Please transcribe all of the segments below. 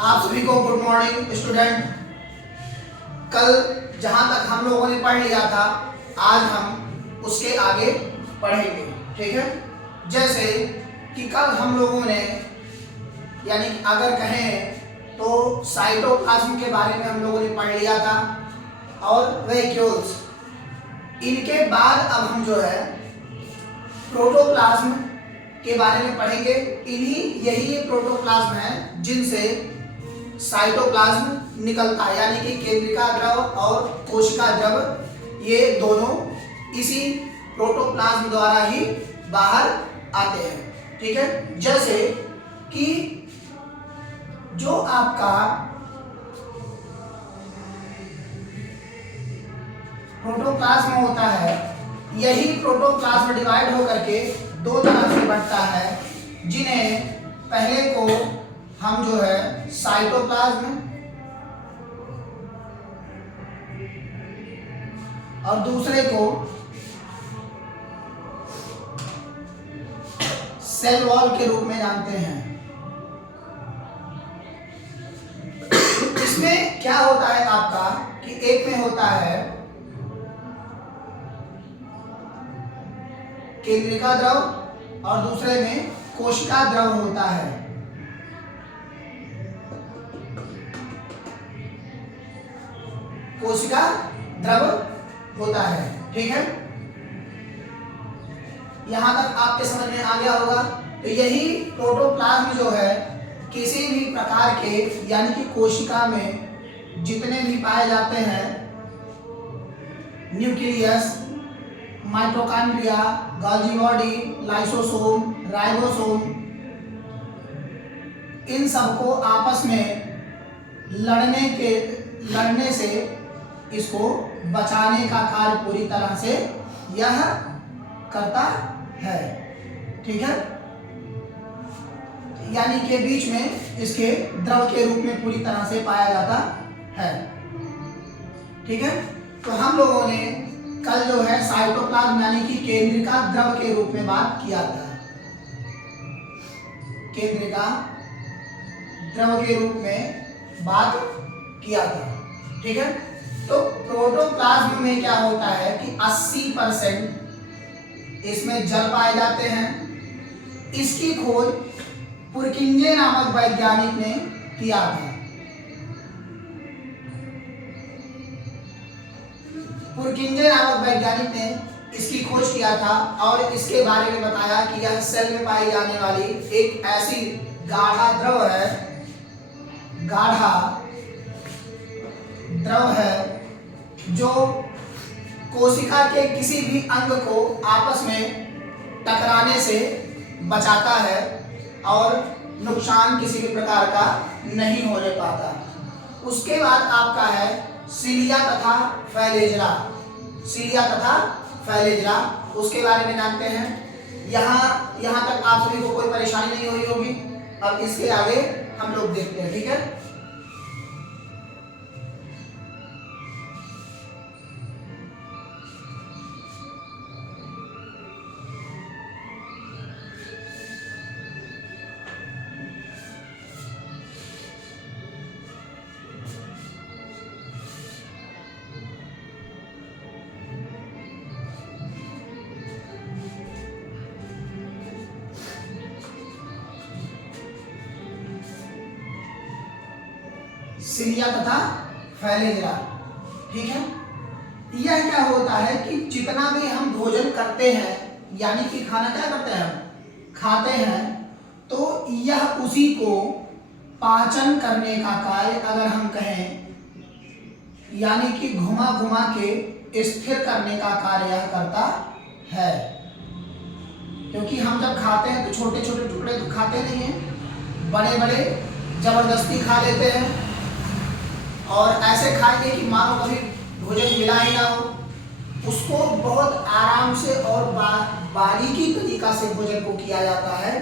आप सभी को गुड मॉर्निंग स्टूडेंट। कल जहां तक हम लोगों ने पढ़ लिया था आज हम उसके आगे पढ़ेंगे, ठीक है। जैसे कि कल हम लोगों ने यानी अगर कहें तो साइटोप्लाज्म के बारे में हम लोगों ने पढ़ लिया था और वैक्यूल्स। इनके बाद अब हम जो है प्रोटोप्लाज्म के बारे में पढ़ेंगे। यही प्रोटोप्लाज्म है जिनसे साइटोप्लाज्म निकलता है, यानी कि केंद्रिका द्रव और कोशिका द्रव ये दोनों इसी प्रोटोप्लाज्म द्वारा ही बाहर आते हैं, ठीक है। जैसे कि जो आपका प्रोटोप्लाज्म होता है, यही प्रोटोप्लाज्म डिवाइड होकर के दो तरह से बढ़ता है, जिन्हें पहले को हम जो है साइटोप्लाज्म और दूसरे को सेल वॉल के रूप में जानते हैं। इसमें क्या होता है आपका कि एक में होता है केंद्रिका द्रव और दूसरे में कोशिका द्रव होता है। कोशिका द्रव होता है, ठीक है। यहां तक आपके समझ में आ गया होगा। तो यही प्रोटोप्लाज्म जो है किसी भी प्रकार के यानी कि कोशिका में जितने भी पाए जाते हैं, nucleus, mitochondria, Golgi body, lysosome, ribosome, इन सबको आपस में लड़ने से इसको बचाने का कार्य पूरी तरह से यह करता है, ठीक है। यानी के बीच में इसके द्रव के रूप में पूरी तरह से पाया जाता है, ठीक है। तो हम लोगों ने कल जो है साइटोप्लाज्म यानी कि केंद्रिका द्रव के रूप में बात किया था, केंद्रिका द्रव के रूप में बात किया था, ठीक है। तो प्रोटोप्लाज्म में क्या होता है कि 80% इसमें जल पाए जाते हैं। इसकी खोज पुरकिंजे नामक वैज्ञानिक ने किया था। पुरकिंजे नामक वैज्ञानिक ने इसकी खोज किया था और इसके बारे में बताया कि यह सेल में पाई जाने वाली एक ऐसी गाढ़ा द्रव है जो कोशिका के किसी भी अंग को आपस में टकराने से बचाता है और नुकसान किसी भी प्रकार का नहीं होने पाता। उसके बाद आपका है सिलिया तथा फैलेजरा। उसके बारे में जानते हैं। यहाँ तक आप सभी को कोई परेशानी नहीं हुई होगी। अब इसके आगे हम लोग देखते हैं, ठीक है। सिलिया तथा फैलेजरा, ठीक है। यह क्या होता है कि जितना भी हम भोजन करते हैं यानी कि खाना क्या करते हैं हम खाते हैं, तो यह उसी को पाचन करने का कार्य अगर हम कहें यानी कि घुमा घुमा के स्थिर करने का कार्य यह करता है। क्योंकि हम जब खाते हैं तो छोटे छोटे टुकड़े तो खाते नहीं हैं, बड़े बड़े जबरदस्ती खा लेते हैं और ऐसे खाएंगे कि मानो कभी भोजन मिला ही ना हो। उसको बहुत आराम से और बारीकी तरीका से भोजन को किया जाता है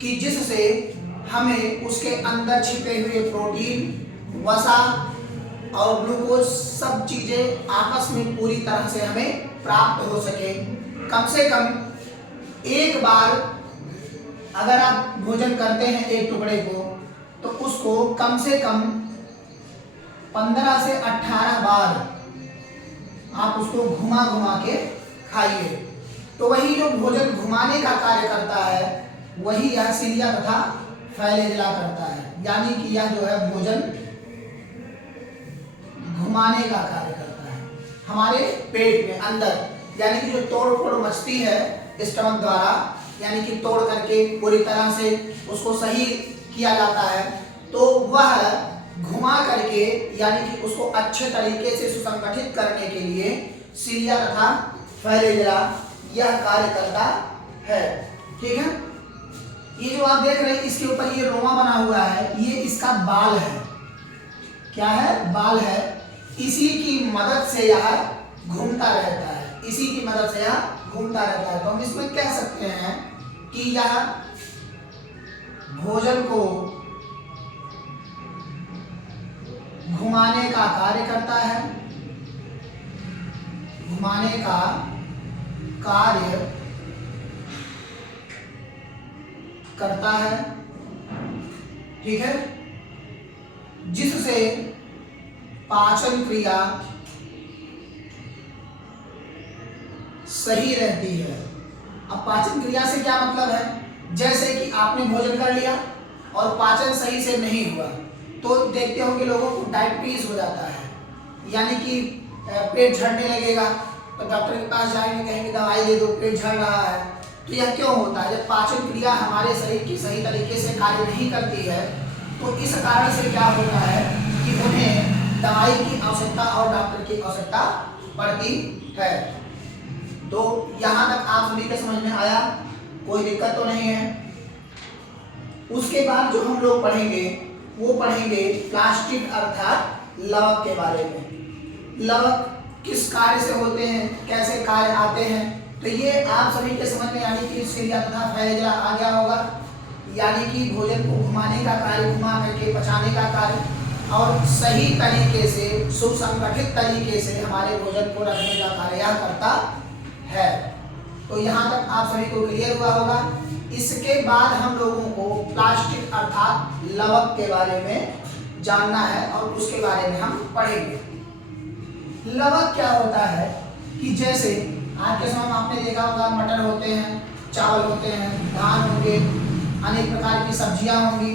कि जिससे हमें उसके अंदर छिपे हुए प्रोटीन, वसा और ग्लूकोज सब चीजें आपस में पूरी तरह से हमें प्राप्त हो सके। कम से कम एक बार अगर आप भोजन करते हैं एक टुकड़े को तो उसको कम से कम 15 से 18 बार आप उसको घुमा घुमा के खाइए। तो वही जो भोजन घुमाने का कार्य करता है वही यह सिलिया तथा फ्लैजेला करता है, यानी कि यह जो है भोजन घुमाने का कार्य करता है हमारे पेट में अंदर, यानी कि जो तोड़ फोड़ मचती है स्टमक द्वारा, यानी कि तोड़ करके पूरी तरह से उसको सही किया जाता है, तो वह घुमा करके यानी कि उसको अच्छे तरीके से सुसंगठित करने के लिए सिलिया तथा फ्लैजेला यह कार्य करता है। ठीक है, ये जो आप देख रहे हैं इसके ऊपर ये रोमा बना हुआ है, ये इसका बाल है। क्या है? बाल है। इसी की मदद से यह घूमता रहता है, इसी की मदद से यह घूमता रहता है। तो हम इसमें कह सकते हैं कि यह भोजन को घुमाने का कार्य करता है, घुमाने का कार्य करता है। ठीक है, जिससे पाचन क्रिया सही रहती है। अब पाचन क्रिया से क्या मतलब है? जैसे कि आपने भोजन कर लिया और पाचन सही से नहीं हुआ तो देखते होंगे लोगों को डायबिटीज हो जाता है, यानी कि पेट झड़ने लगेगा, तो डॉक्टर के पास जाएंगे, कहेंगे दवाई दे दो, पेट झड़ रहा है। तो यह क्यों होता है? जब पाचन क्रिया हमारे शरीर की सही तरीके से कार्य नहीं करती है तो इस कारण से क्या होता है कि उन्हें दवाई की आवश्यकता और डॉक्टर की आवश्यकता पड़ती है। तो यहाँ तक आप सभी के समझ में आया, कोई दिक्कत तो नहीं है। उसके बाद जो हम लोग पढ़ेंगे वो पढ़ेंगे प्लास्टिड अर्थात लवक के बारे में। लवक किस कार्य से होते हैं, कैसे कार्य आते हैं, तो ये आप सभी के समझ में, यानी कि सिलिया तथा फ्लैजेला आ गया होगा, यानी कि भोजन को घुमाने का कार्य, घुमा करके पचाने का कार्य और सही तरीके से सुसंगठित तरीके से हमारे भोजन को रखने का कार्य यह करता है। तो यहाँ तक आप सभी को क्लियर हुआ होगा। इसके बाद हम लोगों को प्लास्टिड अर्थात लवक के बारे में जानना है और उसके बारे में हम पढ़ेंगे। लवक क्या होता है कि जैसे आज के समय में आपने देखा होगा मटर होते हैं, चावल होते हैं, धान होंगे, अनेक प्रकार की सब्जियां होंगी,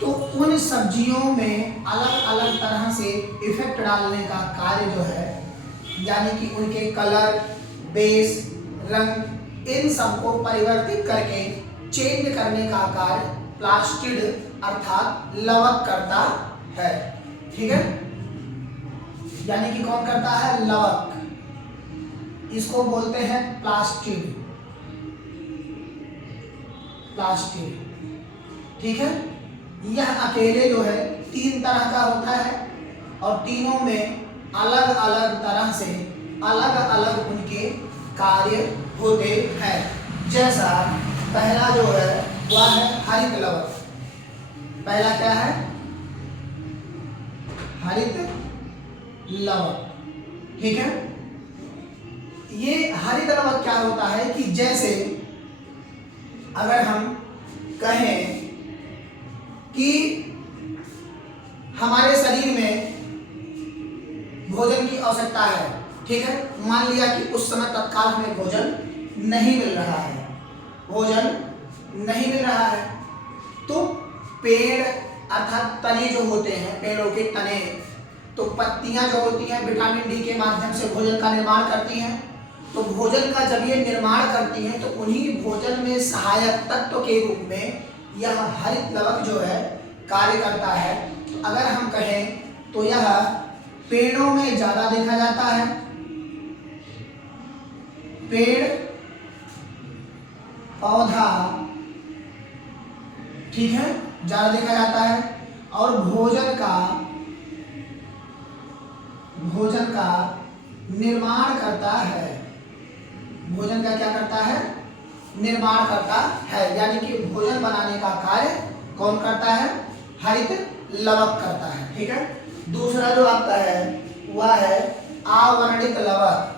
तो उन सब्जियों में अलग अलग तरह से इफेक्ट डालने का कार्य जो है, यानी कि उनके कलर, बेस, रंग, इन सबको परिवर्तित करके चेंज करने का कार्य प्लास्टिड अर्थात लवक करता है। ठीक है, यानी कि कौन करता है? लवक। इसको बोलते हैं प्लास्टिड, प्लास्टिड। ठीक है, यह अकेले जो है 3 तरह का होता है और तीनों में अलग अलग तरह से अलग अलग उनके कार्य होते हैं। जैसा पहला जो है वह है हरित लवक। पहला क्या है? हरित लवक। ठीक है, ये हरित लवक क्या होता है कि जैसे अगर हम कहें कि हमारे शरीर में भोजन की आवश्यकता है, ठीक है, मान लिया कि उस समय तत्काल हमें भोजन नहीं मिल रहा है, भोजन नहीं मिल रहा है, तो पेड़ अर्थात तने जो होते हैं, पेड़ों के तने, तो पत्तियां जो होती हैं विटामिन डी के माध्यम से भोजन का निर्माण करती हैं। तो भोजन का जब ये निर्माण करती हैं तो उन्हीं भोजन में सहायक तत्व के रूप में यह हरित लवक जो है कार्य करता है। तो अगर हम कहें तो यह पेड़ों में ज्यादा देखा जाता है, पेड़ पौधा, ठीक है, ज्यादा देखा जाता है और भोजन का निर्माण करता है। भोजन का क्या करता है? निर्माण करता है, यानी कि भोजन बनाने का कार्य कौन करता है? हरित लवक करता है। ठीक है, दूसरा जो आपका है वह है आवर्णित लवक।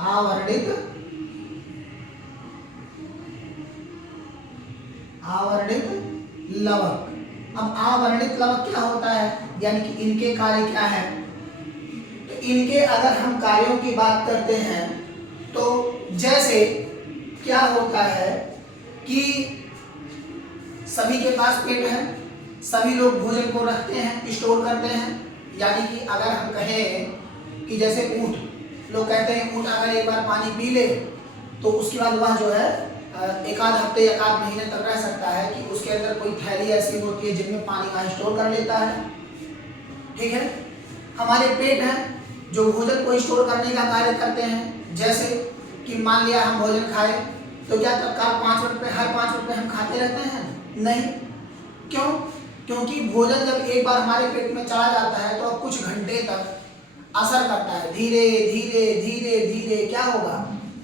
आवर्णित लवक। अब अवर्णित लवक क्या होता है, यानी कि इनके कार्य क्या है। तो इनके अगर हम कार्यों की बात करते हैं तो जैसे क्या होता है कि सभी के पास पेट है, सभी लोग भोजन को रखते हैं, स्टोर करते हैं। यानी कि अगर हम कहें कि जैसे ऊँट, लोग कहते हैं ऊँट अगर एक बार पानी पी ले तो उसके बाद वह जो है एक आध हफ्ते एक आध महीने तक रह सकता है, कि उसके अंदर कोई थैली ऐसी होती है जिनमें पानी का स्टोर कर लेता है। ठीक है, हमारे पेट हैं जो भोजन को स्टोर करने का कार्य करते हैं। जैसे कि मान लिया हम भोजन खाए तो क्या तत्काल 5 मिनट पे हर 5 मिनट पे हम खाते रहते हैं? नहीं। क्यों? क्योंकि भोजन जब एक बार हमारे पेट में चला जाता है तो कुछ घंटे तक असर करता है, धीरे धीरे धीरे धीरे क्या होगा,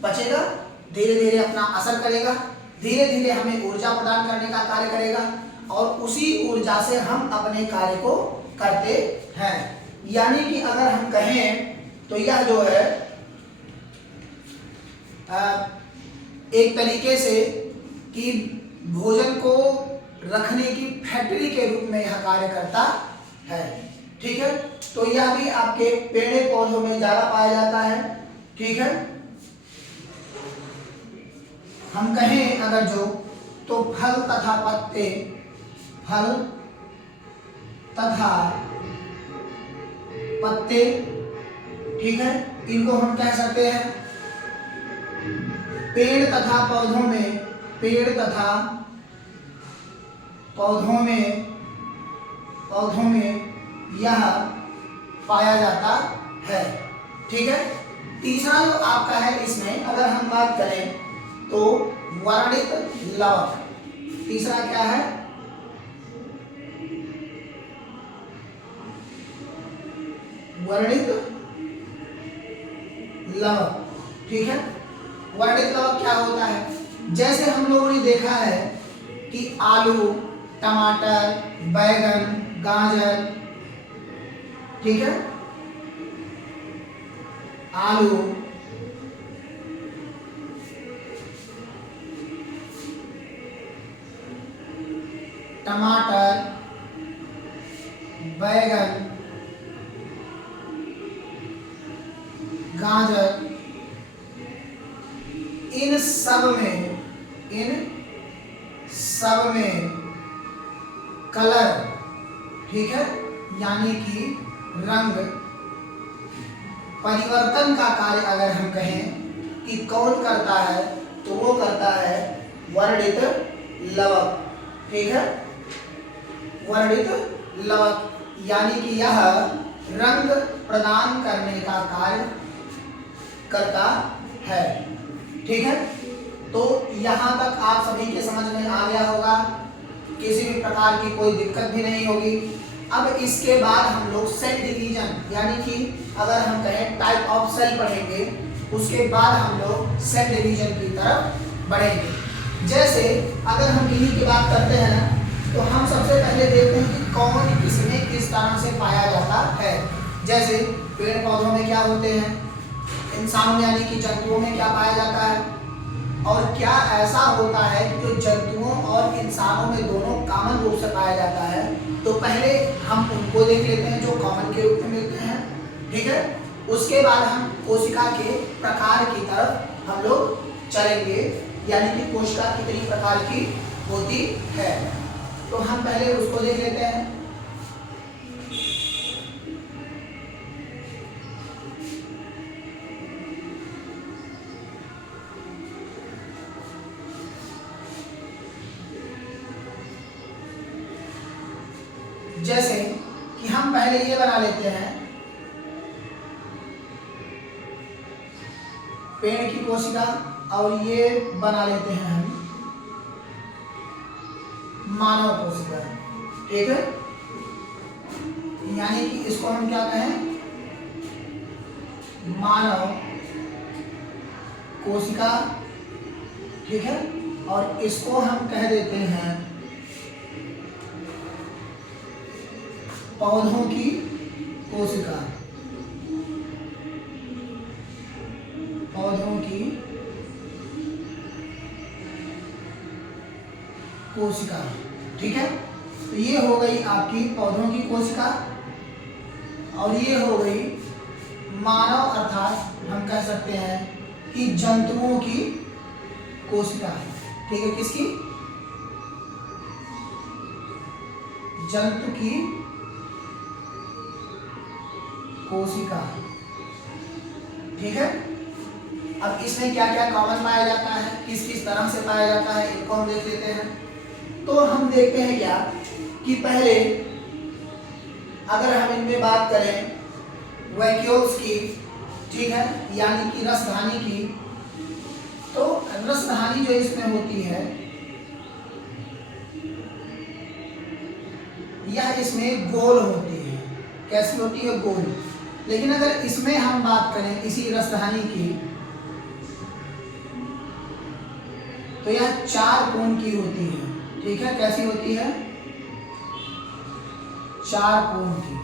पचेगा, धीरे धीरे अपना असर करेगा, धीरे धीरे हमें ऊर्जा प्रदान करने का कार्य करेगा और उसी ऊर्जा से हम अपने कार्य को करते हैं। यानी कि अगर हम कहें तो यह जो है एक तरीके से कि भोजन को रखने की फैक्ट्री के रूप में यह कार्य करता है। ठीक है, तो यह भी आपके पेड़ पौधों में ज्यादा पाया जाता है। ठीक है, हम कहें अगर जो तो फल तथा पत्ते, फल तथा पत्ते, ठीक है, इनको हम कह सकते हैं पेड़ तथा पौधों में, पेड़ तथा पौधों में यह पाया जाता है। ठीक है, तीसरा जो आपका है इसमें अगर हम बात करें तो वर्णित लवक। तीसरा क्या है? वर्णित लवक। ठीक है, वर्णित लवक क्या होता है? जैसे हम लोगों ने देखा है कि आलू, टमाटर, बैगन, गाजर, ठीक है, आलू, टमाटर, बैगन, गाजर, इन सब में कलर, ठीक है, यानी कि रंग परिवर्तन का कार्य अगर हम कहें कि कौन करता है तो वो करता है वर्णित लवक। ठीक है, वर्णित लवक यानी कि यह रंग प्रदान करने का कार्य करता है। ठीक है, तो यहाँ तक आप सभी के समझ में आ गया होगा, किसी भी प्रकार की कोई दिक्कत भी नहीं होगी। अब इसके बाद हम लोग सेल डिवीजन, यानी कि अगर हम कहें टाइप ऑफ सेल पढ़ेंगे, उसके बाद हम लोग सेल डिवीजन की तरफ बढ़ेंगे। जैसे अगर हम इन्हीं की बात करते हैं तो हम सबसे पहले देखते हैं कि कौन किसमें किस तरह से पाया जाता है। जैसे पेड़ पौधों में क्या होते हैं, इंसानों में यानी कि जंतुओं में क्या पाया जाता है, और क्या ऐसा होता है कि जो जंतुओं और इंसानों में दोनों कॉमन रूप से पाया जाता है। तो पहले हम उनको देख लेते हैं जो कॉमन के रूप में मिलते हैं। ठीक है, उसके बाद हम कोशिका के प्रकार की तरफ हम लोग चलेंगे, यानी कि कोशिका कितनी प्रकार की होती है। तो हम पहले उसको देख लेते हैं। जैसे कि हम पहले ये बना लेते हैं पेड़ की कोशिका, और ये बना लेते हैं हम मानव कोशिका। ठीक है, यानी कि इसको हम क्या कहें, मानव कोशिका। ठीक है, और इसको हम कह देते हैं पौधों की कोशिका, पौधों की कोशिका। ठीक है, तो ये हो गई आपकी पौधों की कोशिका और ये हो गई मानव अर्थात हम कह सकते हैं कि जंतुओं की कोशिका है। ठीक है, किसकी? जंतु की कोशिका। ठीक है, अब इसमें क्या क्या कॉमन पाया जाता है, किस किस तरह से पाया जाता है, इनको हम देख लेते हैं। तो हम देखते हैं क्या कि पहले अगर हम इनमें बात करें वैक्यूल्स की, ठीक है, यानी कि रसधानी की, तो रसधानी जो इसमें होती है यह इसमें गोल होती है। कैसी होती है? गोल। लेकिन अगर इसमें हम बात करें इसी रसधानी की, तो यह 4 कोण की होती है। ठीक है, कैसी होती है? 4 कोण की।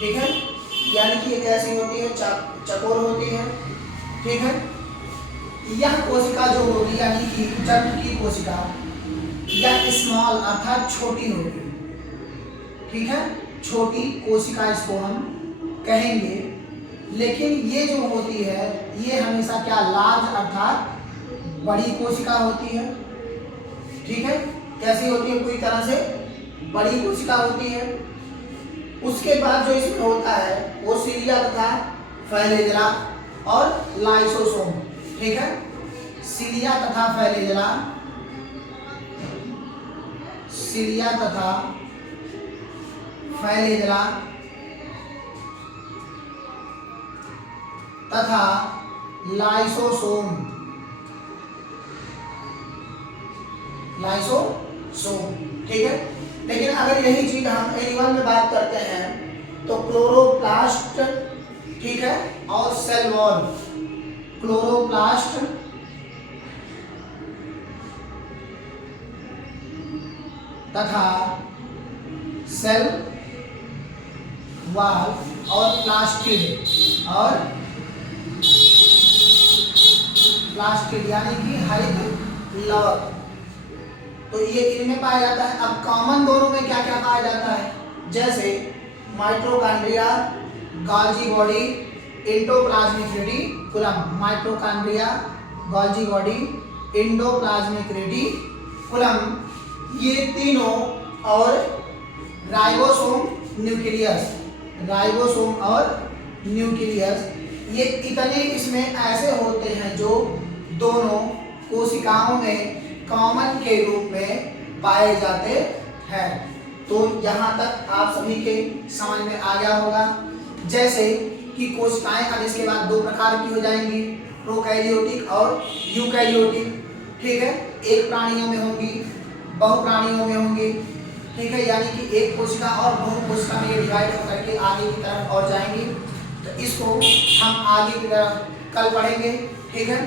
ठीक है, यानी कि ये कैसी होती है? चकोर होती है। ठीक है, यह कोशिका जो होगी यानी कि जंतु की कोशिका, यह स्मॉल अर्थात छोटी होगी। ठीक है, छोटी कोशिका इसको हम कहेंगे। लेकिन ये जो होती है ये हमेशा क्या? लार्ज अर्थात बड़ी कोशिका होती है। ठीक है, कैसी होती है? पूरी तरह से बड़ी कोशिका होती है। उसके बाद जो इसमें होता है वो सीलिया तथा फ्लैगेला और लाइसोसोम। ठीक है, सीलिया तथा फ्लैगेला, सीलिया तथा फ्लैगेला तथा लाइसोसोम, लाइसोसोम। ठीक है, लेकिन अगर यही चीज हम एनिमल में बात करते हैं तो क्लोरोप्लास्ट, ठीक है, और सेल वॉल, क्लोरोप्लास्ट तथा सेल वॉल और प्लास्टिड यानी कि हरित लवक, तो ये इनमें पाया जाता है। अब कॉमन दोनों में क्या क्या पाया जाता है? जैसे mitochondria, Golgi body, endoplasmic reticulum. Mitochondria, Golgi body, endoplasmic reticulum, ये तीनों, और राइबोसोम न्यूक्लियस, राइबोसोम और न्यूक्लियस, ये इतने इसमें ऐसे होते हैं जो दोनों कोशिकाओं में कॉमन के रूप में पाए जाते हैं। तो यहाँ तक आप सभी के समझ में आ गया होगा। जैसे कि कोशिकाएं अब इसके बाद 2 प्रकार की हो जाएंगी, प्रोकैरियोटिक और यूकैरियोटिक। ठीक है, एक प्राणियों में होंगी, बहु प्राणियों में होंगी। ठीक है, यानी कि एक कोशिका और बहु कोशिका में डिवाइड होकर के आगे की तरफ और जाएंगी। तो इसको हम आगे की तरफ कल पढ़ेंगे। ठीक है,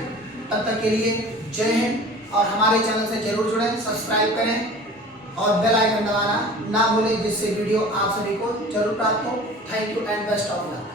तब तक के लिए जय हिंद, और हमारे चैनल से जरूर जुड़ें, सब्सक्राइब करें और बेल आइकन दबाना ना भूलें, जिससे वीडियो आप सभी को जरूर प्राप्त हो। Thank you and best of luck.